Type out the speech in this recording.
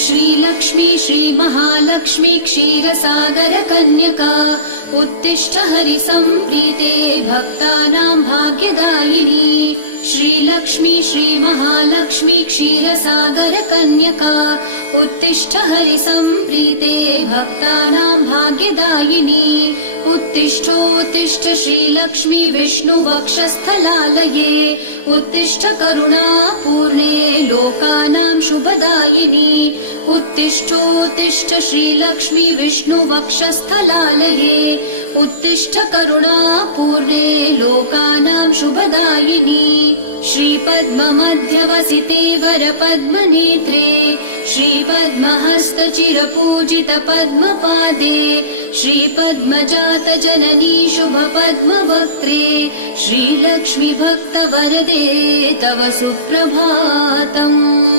श्रीलक्ष्मी श्रीमहालक्ष्मी क्षीरसागर कन्यका उत्तिष्ठ हरिसम्प्रीते भक्तानां भाग्यदायिनी। श्रीलक्ष्मी श्रीमहालक्ष्मी क्षीरसागर कन्यका उत्तिष्ठ हरिसम्प्रीते भक्तानां भाग्यदायिनी। उत्तिष्ठोत्तिष्ठ श्रीलक्ष्मी विष्णुवक्षस्थलालये उत्तिष्ठ करुणापूर्णे लोकानां शुभदायिनी। उत्तिष्ठोत्तिष्ठ श्रीलक्ष्मी विष्णुवक्षस्थलालये उत्तिष्ठ करुणापूर्णे लोकानां शुभदायिनी। श्रीपद्ममध्यवसिते वरपद्मनेत्रे श्रीपद्महस्तचिरपूजित पद्मपादे श्रीपद्मजात जननी शुभपद्मवक्त्रे श्रीलक्ष्मी भक्तवरदे तव सुप्रभातम्।